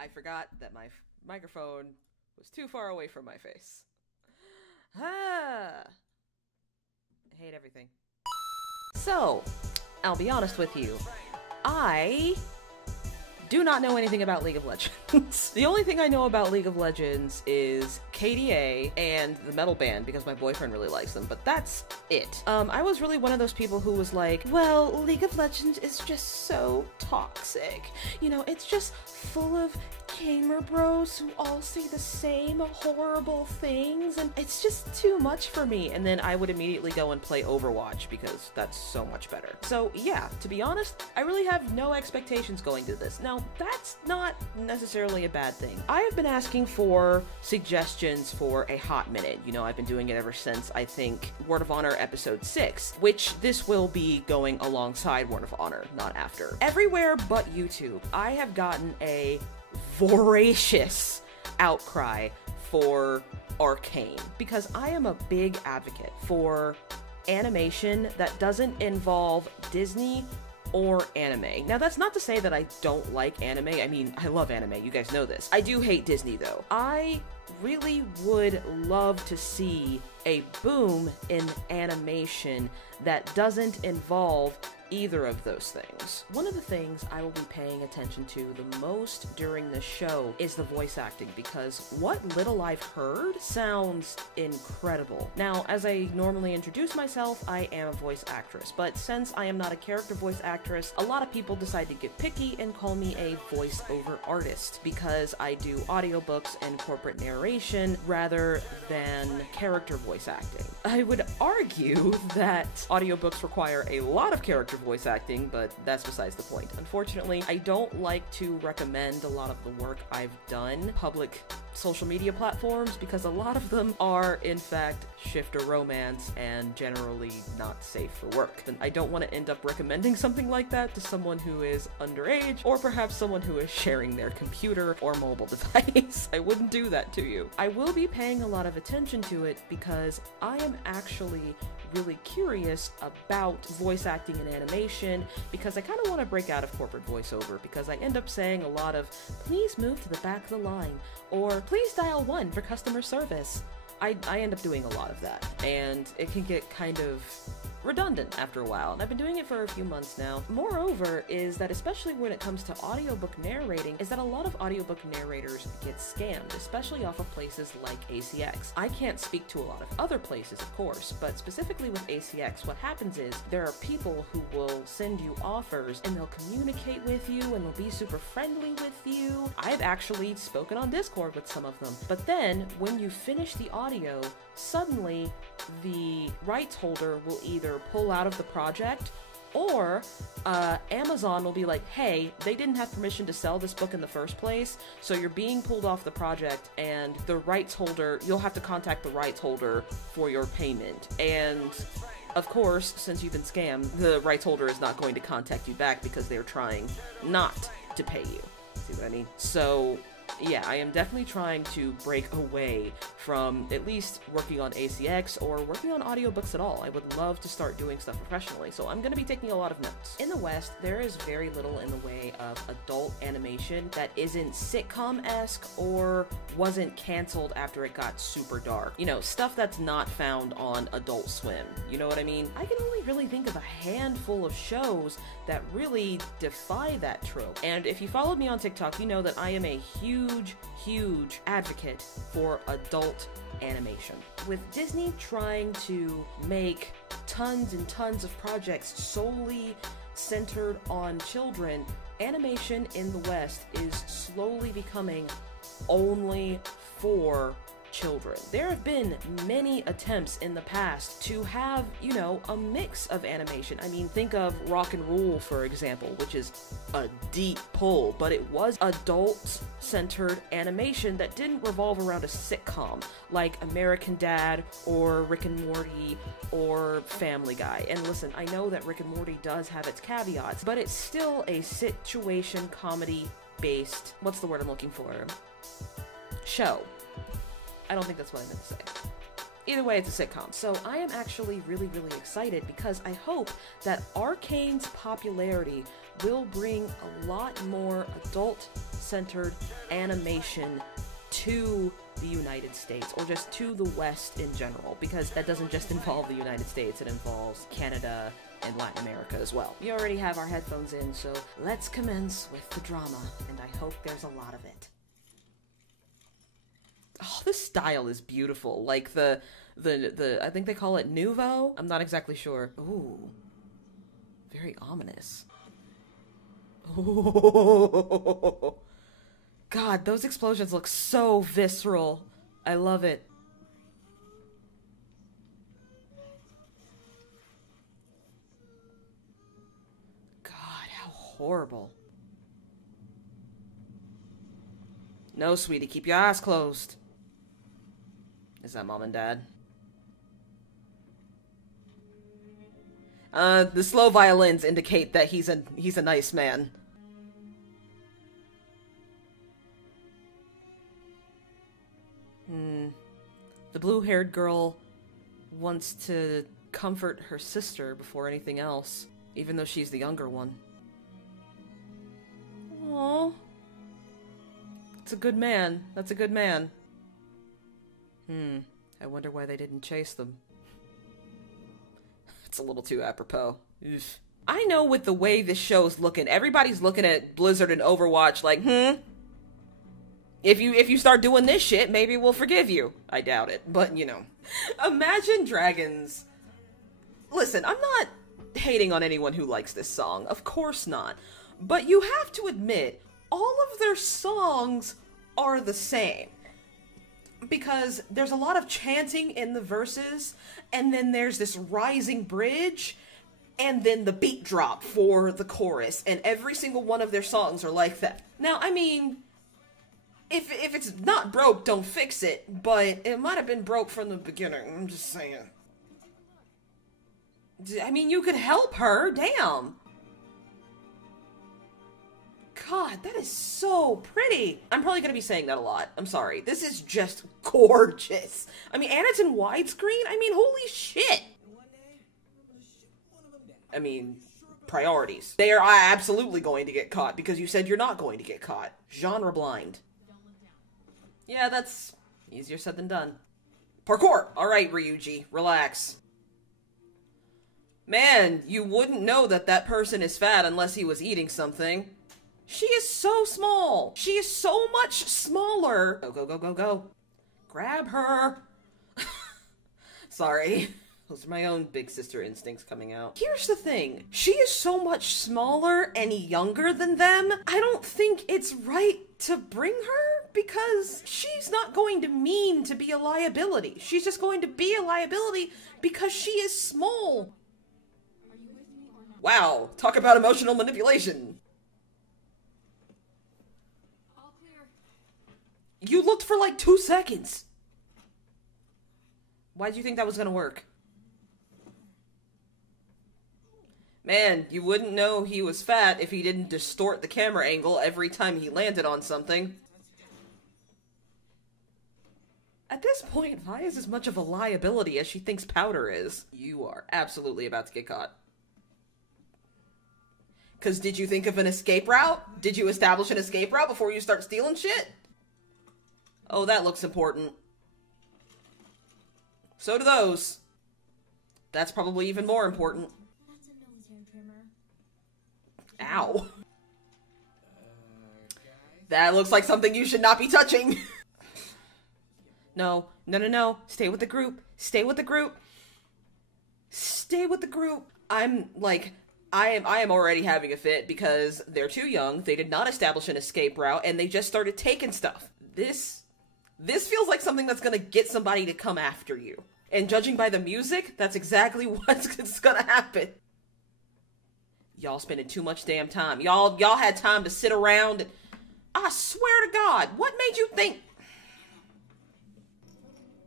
I forgot that my microphone was too far away from my face. I hate everything. So, I'll be honest with you. I do not know anything about League of Legends. The only thing I know about League of Legends is KDA and the metal band because my boyfriend really likes them, but that's it. I was really one of those people who was like, well, League of Legends is just so toxic. You know, it's just full of gamer bros who all say the same horrible things, and it's just too much for me. And then I would immediately go and play Overwatch because that's so much better. So yeah, to be honest, I really have no expectations going to this. Now, that's not necessarily a bad thing. I have been asking for suggestions for a hot minute. You know, I've been doing it ever since, I think, Word of Honor episode 6, which this will be going alongside Word of Honor, not after. Everywhere but YouTube, I have gotten a voracious outcry for Arcane because I am a big advocate for animation that doesn't involve Disney or anime. Now, that's not to say that I don't like anime. I mean, I love anime. You guys know this. I do hate Disney, though. I really would love to see a boom in animation that doesn't involve either of those things. One of the things I will be paying attention to the most during the show is the voice acting, because what little I've heard sounds incredible. Now, as I normally introduce myself, I am a voice actress, but since I am not a character voice actress, a lot of people decide to get picky and call me a voiceover artist because I do audiobooks and corporate narration rather than character voice acting. I would argue that audiobooks require a lot of character voice acting, but that's besides the point. Unfortunately, I don't like to recommend a lot of the work I've done public social media platforms because a lot of them are, in fact, shifter romance and generally not safe for work. And I don't want to end up recommending something like that to someone who is underage or perhaps someone who is sharing their computer or mobile device. I wouldn't do that to you. I will be paying a lot of attention to it because I am actually really curious about voice acting and animation because I kind of want to break out of corporate voiceover because I end up saying a lot of please move to the back of the line or please dial 1 for customer service. I end up doing a lot of that, and it can get kind of redundant after a while, and I've been doing it for a few months now. Moreover is that, especially when it comes to audiobook narrating, is that a lot of audiobook narrators get scammed, especially off of places like ACX. I can't speak to a lot of other places, of course, but specifically with ACX, what happens is there are people who will send you offers and they'll communicate with you and they'll be super friendly with you. I've actually spoken on Discord with some of them, but then when you finish the audio, suddenly the rights holder will either pull out of the project or Amazon will be like, hey, they didn't have permission to sell this book in the first place, so you're being pulled off the project, and the rights holder, you'll have to contact the rights holder for your payment. And of course, since you've been scammed, the rights holder is not going to contact you back because they're trying not to pay you. See what I mean? So yeah, I am definitely trying to break away from at least working on ACX or working on audiobooks at all. I would love to start doing stuff professionally, so I'm going to be taking a lot of notes. In the West, there is very little in the way of adult animation that isn't sitcom-esque or wasn't canceled after it got super dark. You know, stuff that's not found on Adult Swim. You know what I mean? I can only really think of a handful of shows that really defy that trope. And if you followed me on TikTok, you know that I am a huge advocate for adult animation. With Disney trying to make tons and tons of projects solely centered on children, animation in the West is slowly becoming only for children. There have been many attempts in the past to have, you know, a mix of animation. I mean, think of Rock and Roll, for example, which is a deep pull, but it was adult-centered animation that didn't revolve around a sitcom like American Dad or Rick and Morty or Family Guy. And listen, I know that Rick and Morty does have its caveats, but it's still a situation comedy-based, what's the word I'm looking for? Show. I don't think that's what I meant to say. Either way, it's a sitcom. So I am actually really, really excited because I hope that Arcane's popularity will bring a lot more adult-centered animation to the United States, or just to the West in general, because that doesn't just involve the United States, it involves Canada and Latin America as well. We already have our headphones in, so let's commence with the drama, and I hope there's a lot of it. Oh, this style is beautiful. Like the I think they call it nouveau? I'm not exactly sure. Ooh. Very ominous. Oh. God, those explosions look so visceral. I love it. God, how horrible. No, sweetie, keep your eyes closed. Is that mom and dad? The slow violins indicate that he's a nice man. The blue-haired girl wants to comfort her sister before anything else, even though she's the younger one. Aww. That's a good man. That's a good man. I wonder why they didn't chase them. It's a little too apropos. Oof. I know with the way this show's looking, everybody's looking at Blizzard and Overwatch like, If you start doing this shit, maybe we'll forgive you. I doubt it, but you know. Imagine Dragons. Listen, I'm not hating on anyone who likes this song. Of course not. But you have to admit, all of their songs are the same. Because there's a lot of chanting in the verses, and then there's this rising bridge, and then the beat drop for the chorus, and every single one of their songs are like that. Now, I mean, if it's not broke, don't fix it, but it might have been broke from the beginning, I'm just saying. I mean, you could help her, damn. God, that is so pretty. I'm probably gonna be saying that a lot. I'm sorry. This is just gorgeous. I mean, and it's in widescreen? I mean, holy shit. I mean, priorities. They are absolutely going to get caught because you said you're not going to get caught. Genre blind. Yeah, that's easier said than done. Parkour! Alright, Ryuji, relax. Man, you wouldn't know that that person is fat unless he was eating something. She is so small. She is so much smaller. Go, go, go, go, go. Grab her. Sorry. Those are my own big sister instincts coming out. Here's the thing. She is so much smaller and younger than them. I don't think it's right to bring her because she's not going to mean to be a liability. She's just going to be a liability because she is small. Wow. Talk about emotional manipulation. You looked for like 2 seconds. Why'd you think that was gonna work? Man, you wouldn't know he was fat if he didn't distort the camera angle every time he landed on something. At this point, Vi is as much of a liability as she thinks Powder is. You are absolutely about to get caught. 'Cause did you think of an escape route? Did you establish an escape route before you start stealing shit? Oh, that looks important. So do those. That's probably even more important. That's a nose hair trimmer. Ow. That looks like something you should not be touching. No, no, no, no. Stay with the group. Stay with the group. Stay with the group. I'm like, I am already having a fit because they're too young. They did not establish an escape route and they just started taking stuff. This feels like something that's gonna get somebody to come after you. And judging by the music, that's exactly what's gonna happen. Y'all spending too much damn time. Y'all had time to sit around and... I swear to God, what made you think...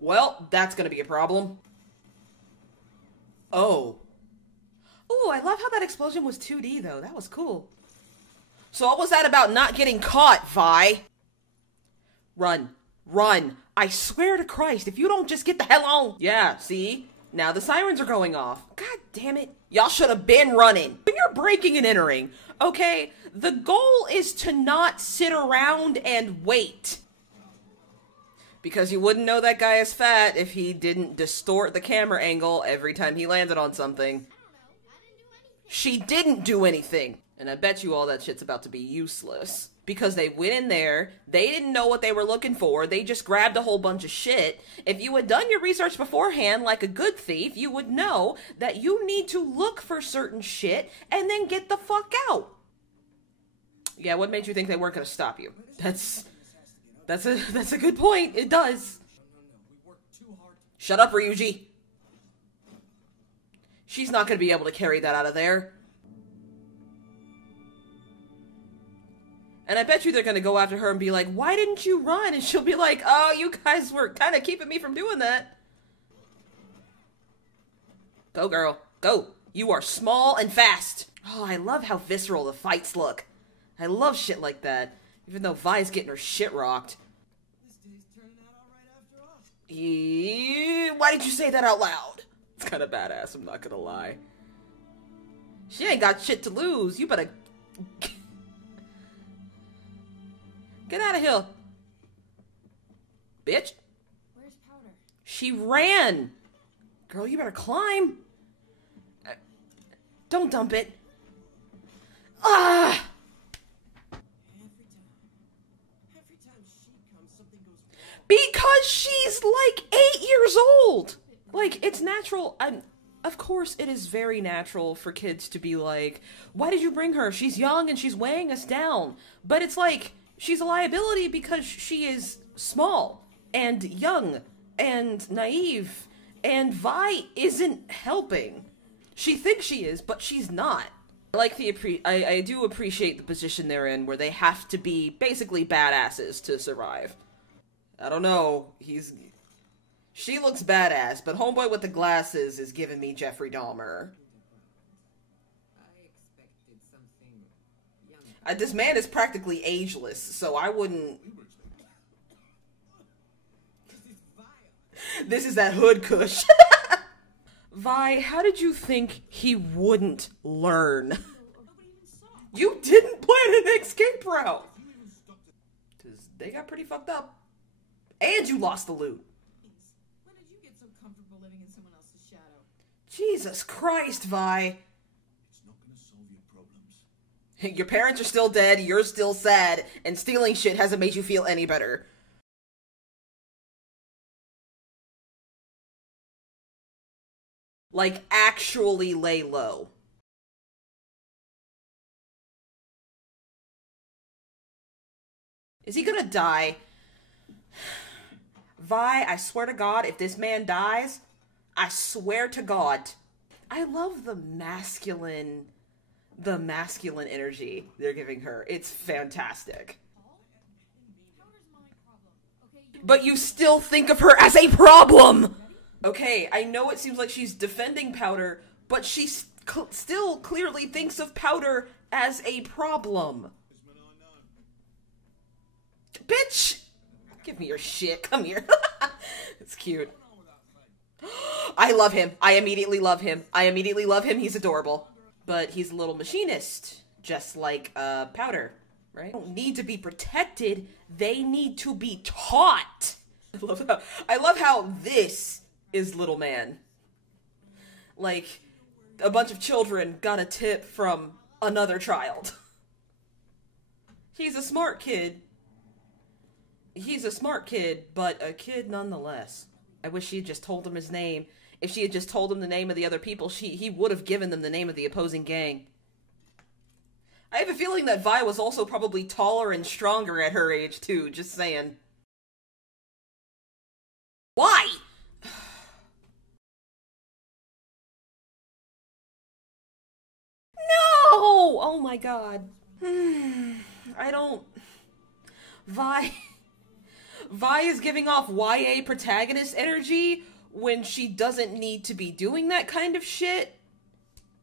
Well, that's gonna be a problem. Oh. Ooh, I love how that explosion was 2D, though. That was cool. So what was that about not getting caught, Vi? Run. Run. I swear to Christ, if you don't just get the hell on. Yeah, see? Now the sirens are going off. God damn it. Y'all should have been running. When you're breaking and entering, okay, the goal is to not sit around and wait. Because you wouldn't know that guy is fat if he didn't distort the camera angle every time he landed on something. She didn't do anything. And I bet you all that shit's about to be useless. Because they went in there, they didn't know what they were looking for, they just grabbed a whole bunch of shit. If you had done your research beforehand like a good thief, you would know that you need to look for certain shit and then get the fuck out. Yeah, what made you think they weren't gonna stop you? That's a good point. It does. Shut up, Ryuji. She's not gonna be able to carry that out of there. And I bet you they're gonna go after her and be like, why didn't you run? And she'll be like, oh, you guys were kind of keeping me from doing that. Go, girl. Go. You are small and fast. Oh, I love how visceral the fights look. I love shit like that. Even though Vi's getting her shit rocked. This day's turning out all right after all. Why did you say that out loud? It's kind of badass, I'm not gonna lie. She ain't got shit to lose. You better... Get out of here. Bitch. Where's Powder? She ran. Girl, you better climb. Don't dump it. Ah! Every time she comes, something goes wrong. Because she's like 8 years old. Like, it's natural. Of course, it is very natural for kids to be like, why did you bring her? She's young and she's weighing us down. But it's like, she's a liability because she is small and young and naive. And Vi isn't helping. She thinks she is, but she's not. I do appreciate the position they're in where they have to be basically badasses to survive. I don't know, she looks badass, but homeboy with the glasses is giving me Jeffrey Dahmer. I expected something young. This man is practically ageless, so I wouldn't... This is vile. This is that hood kush. Vi, how did you think he wouldn't learn? Nobody even saw. You didn't plan an escape route! Because they got pretty fucked up. And you lost the loot. When did you get so comfortable living in someone else's shadow? Jesus Christ, Vi. It's not gonna solve your problems. Your parents are still dead, you're still sad, and stealing shit hasn't made you feel any better. Like, actually lay low. Is he gonna die? Vi, I swear to God, if this man dies, I swear to God. I love the masculine energy they're giving her. It's fantastic. Powder's my problem. Okay, But you still think of her as a problem! Okay, I know it seems like she's defending Powder, but she still clearly thinks of Powder as a problem. Bitch! Give me your shit. Come here. It's cute. I love him. I immediately love him. He's adorable. But he's a little machinist, just like Powder, right? They don't need to be protected. They need to be taught. I love how this is little man. Like, a bunch of children got a tip from another child. He's a smart kid. He's a smart kid, but a kid nonetheless. I wish she had just told him his name. If she had just told him the name of the other people, he would have given them the name of the opposing gang. I have a feeling that Vi was also probably taller and stronger at her age, too. Just saying. Why? No! Oh my god. I don't... Vi is giving off YA protagonist energy when she doesn't need to be doing that kind of shit.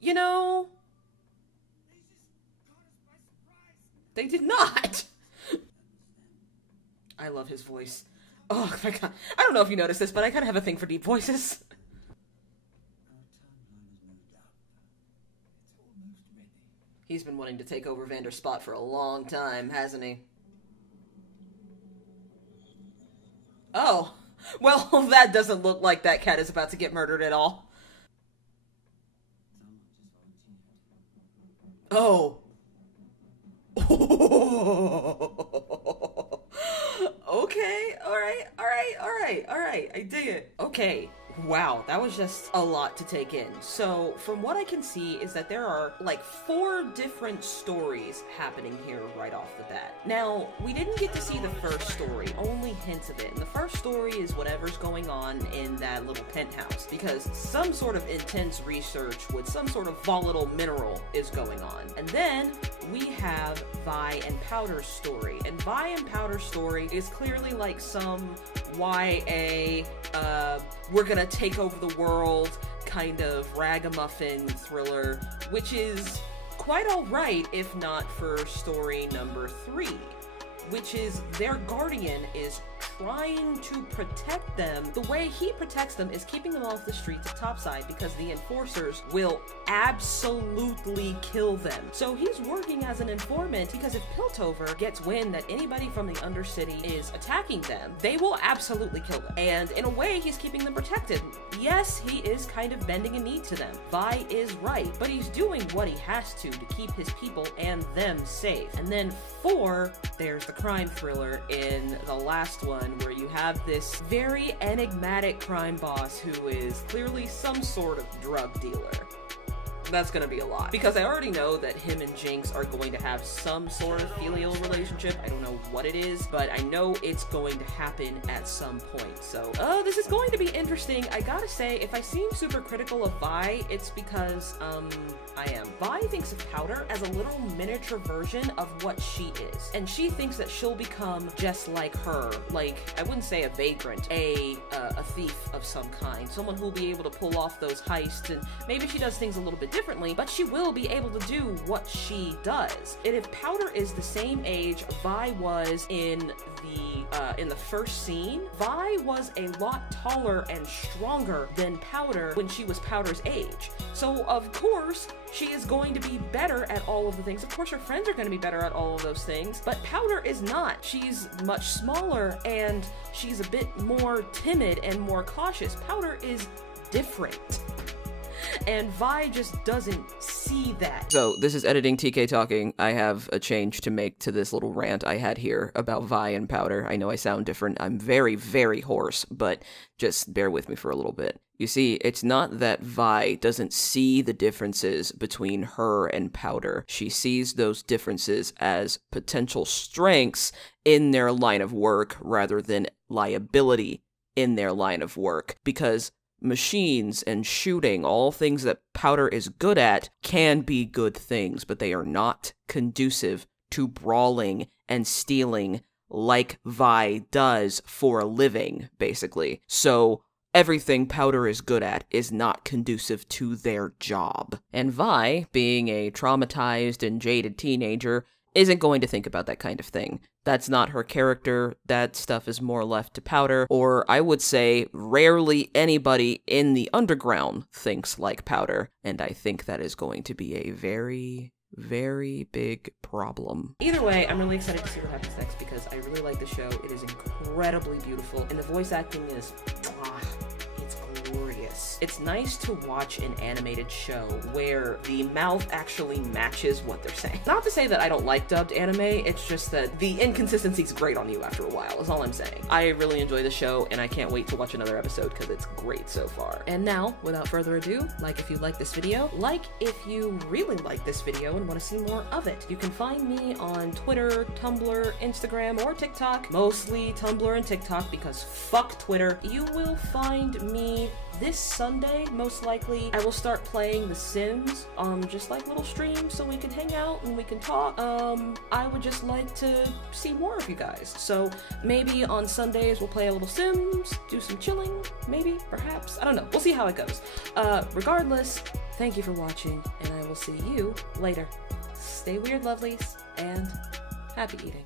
You know? They did not! I love his voice. Oh my god. I don't know if you noticed this, but I kind of have a thing for deep voices. He's been wanting to take over Vander's spot for a long time, hasn't he? Oh. Well, that doesn't look like that cat is about to get murdered at all. Oh. Okay, alright, I dig it. Okay, wow, that was just a lot to take in. So, from what I can see is that there are like 4 different stories happening here right off the bat. Now, we didn't get to see the first story, only hints of it. And the first story is whatever's going on in that little penthouse, because some sort of intense research with some sort of volatile mineral is going on. And then we have Vi and Powder's story. And Vi and Powder's story is clearly like some YA, we're gonna take over the world kind of ragamuffin thriller, which is quite alright if not for story number 3, which is their guardian is trying to protect them. The way he protects them is keeping them off the streets of Topside because the enforcers will absolutely kill them. So he's working as an informant because if Piltover gets wind that anybody from the Undercity is attacking them, they will absolutely kill them. And in a way, he's keeping them protected. Yes, he is kind of bending a knee to them. Vi is right, but he's doing what he has to keep his people and them safe. And then 4, there's the crime thriller in the last one, where you have this very enigmatic crime boss who is clearly some sort of drug dealer. That's gonna be a lot. Because I already know that him and Jinx are going to have some sort of filial relationship. I don't know what it is, but I know it's going to happen at some point. So, this is going to be interesting. I gotta say, if I seem super critical of Vi, it's because, I am. Vi thinks of Powder as a little miniature version of what she is. And she thinks that she'll become just like her. Like, I wouldn't say a vagrant, a thief of some kind. Someone who'll be able to pull off those heists, and maybe she does things a little bit differently, but she will be able to do what she does. And if Powder is the same age Vi was in the first scene, Vi was a lot taller and stronger than Powder when she was Powder's age. So of course, she is going to be better at all of the things. Of course, her friends are going to be better at all of those things, but Powder is not. She's much smaller and she's a bit more timid and more cautious. Powder is different. And Vi just doesn't see that. So, this is Editing TK talking. I have a change to make to this little rant I had here about Vi and Powder. I know I sound different. I'm very, very hoarse, but just bear with me for a little bit. You see, it's not that Vi doesn't see the differences between her and Powder. She sees those differences as potential strengths in their line of work rather than liability in their line of work, because machines and shooting, all things that Powder is good at, can be good things, but they are not conducive to brawling and stealing like Vi does for a living, basically. So everything Powder is good at is not conducive to their job. And Vi, being a traumatized and jaded teenager, isn't going to think about that kind of thing. That's not her character. That stuff is more left to Powder, or I would say rarely anybody in the underground thinks like Powder, and I think that is going to be a very, very big problem. Either way, I'm really excited to see what happens next because I really like the show. It is incredibly beautiful, and the voice acting is it's glorious. It's nice to watch an animated show where the mouth actually matches what they're saying. Not to say that I don't like dubbed anime, it's just that the inconsistency's great on you after a while, is all I'm saying. I really enjoy the show, and I can't wait to watch another episode because it's great so far. And now, without further ado, like if you like this video, like if you really like this video and want to see more of it. You can find me on Twitter, Tumblr, Instagram, or TikTok. Mostly Tumblr and TikTok because fuck Twitter. You will find me this Sunday, most likely. I will start playing The Sims, just like little streams so we can hang out and we can talk. I would just like to see more of you guys. So maybe on Sundays we'll play a little Sims, do some chilling, maybe, perhaps. I don't know. We'll see how it goes. Regardless, thank you for watching, and I will see you later. Stay weird, lovelies, and happy eating.